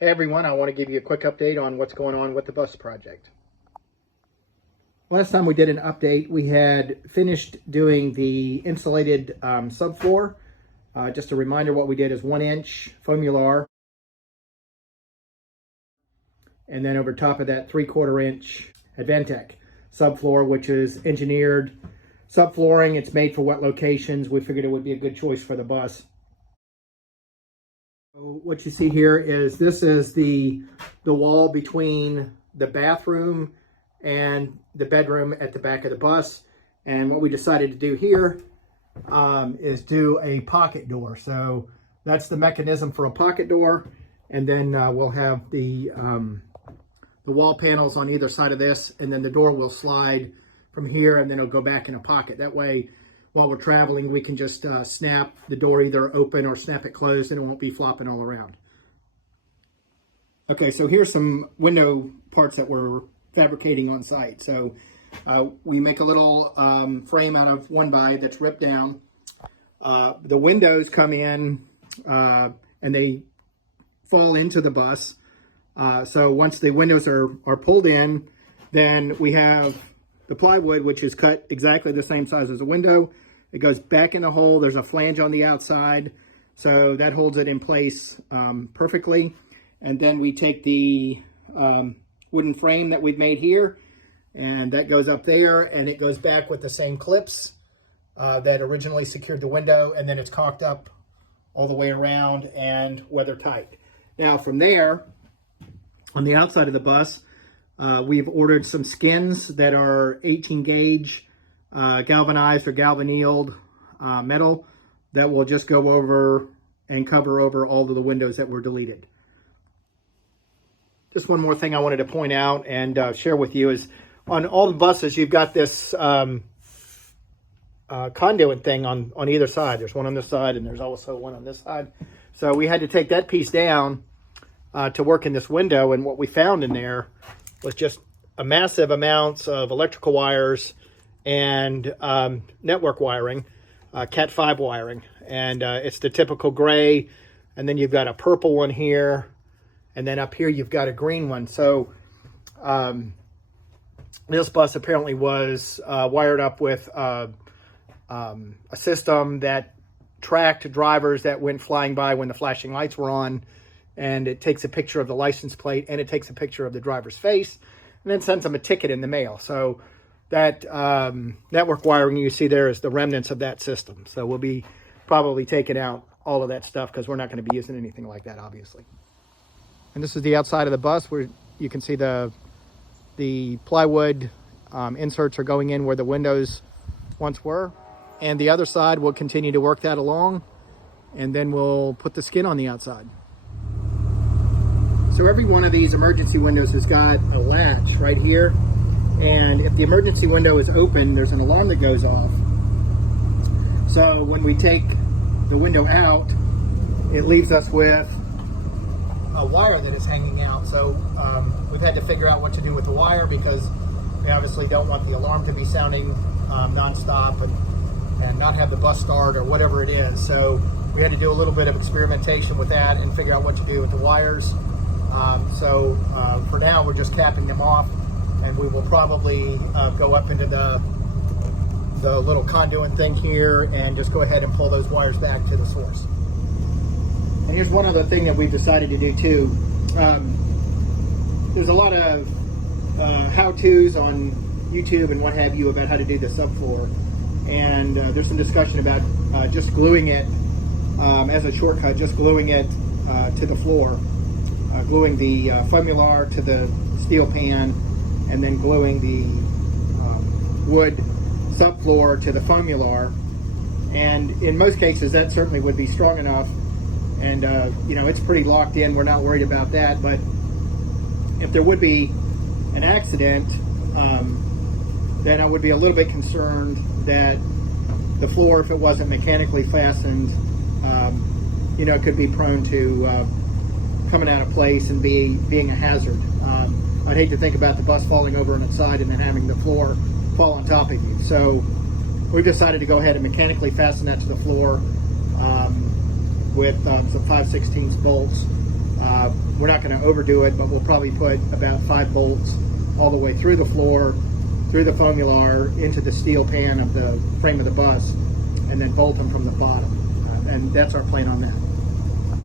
Hey everyone, I want to give you a quick update on what's going on with the bus project. Last time we did an update, we had finished doing the insulated subfloor. Just a reminder, what we did is 1-inch foamular, and then over top of that 3/4 inch Advantech subfloor, which is engineered subflooring. It's made for wet locations. We figured it would be a good choice for the bus. What you see here is this is the wall between the bathroom and the bedroom at the back of the bus. And what we decided to do here is do a pocket door. So that's the mechanism for a pocket door. And then we'll have the wall panels on either side of this, and then the door will slide from here and then it'll go back in a pocket. That way, while we're traveling, we can just snap the door either open or snap it closed, and it won't be flopping all around. Okay, so here's some window parts that we're fabricating on site. So we make a little frame out of 1x that's ripped down. The windows come in and they fall into the bus. So once the windows are pulled in, then we have the plywood, which is cut exactly the same size as a window. It goes back in the hole. There's a flange on the outside, so that holds it in place perfectly. And then we take the wooden frame that we've made here, and that goes up there, and it goes back with the same clips that originally secured the window, and then it's caulked up all the way around and weather tight. Now from there, on the outside of the bus, we've ordered some skins that are 18 gauge galvanized or galvannealed metal that will just go over and cover over all of the windows that were deleted. Just one more thing I wanted to point out and share with you is on all the buses, you've got this conduit thing on either side. There's one on this side and there's also one on this side. So we had to take that piece down to work in this window, and what we found in there was just a massive amounts of electrical wires and network wiring, Cat 5 wiring. And it's the typical gray, and then you've got a purple one here, and then up here you've got a green one. So this bus apparently was wired up with a system that tracked drivers that went flying by when the flashing lights were on, and it takes a picture of the license plate and it takes a picture of the driver's face and then sends them a ticket in the mail. So that network wiring you see there is the remnants of that system. So we'll be probably taking out all of that stuff because we're not going to be using anything like that, obviously. And this is the outside of the bus where you can see the plywood inserts are going in where the windows once were. And the other side, we'll continue to work that along, and then we'll put the skin on the outside. So every one of these emergency windows has got a latch right here. And if the emergency window is open, there's an alarm that goes off. So when we take the window out, it leaves us with a wire that is hanging out. So we've had to figure out what to do with the wire because we obviously don't want the alarm to be sounding nonstop and not have the bus start or whatever it is. So we had to do a little bit of experimentation with that and figure out what to do with the wires. For now, we're just capping them off, and we will probably go up into the little conduit thing here and just go ahead and pull those wires back to the source. And here's one other thing that we've decided to do too. There's a lot of how-tos on YouTube and what have you about how to do the subfloor, and there's some discussion about just gluing it as a shortcut, just gluing it to the floor. Gluing the foamular to the steel pan, and then gluing the wood subfloor to the foamular. And in most cases, that certainly would be strong enough. And it's pretty locked in. We're not worried about that. But if there would be an accident, then I would be a little bit concerned that the floor, if it wasn't mechanically fastened, it could be prone to coming out of place and being a hazard. I'd hate to think about the bus falling over on its side and then having the floor fall on top of you. So we've decided to go ahead and mechanically fasten that to the floor with some 5/16 bolts We're not going to overdo it, but we'll probably put about 5 bolts all the way through the floor, through the foamular, into the steel pan of the frame of the bus, and then bolt them from the bottom. And that's our plan on that.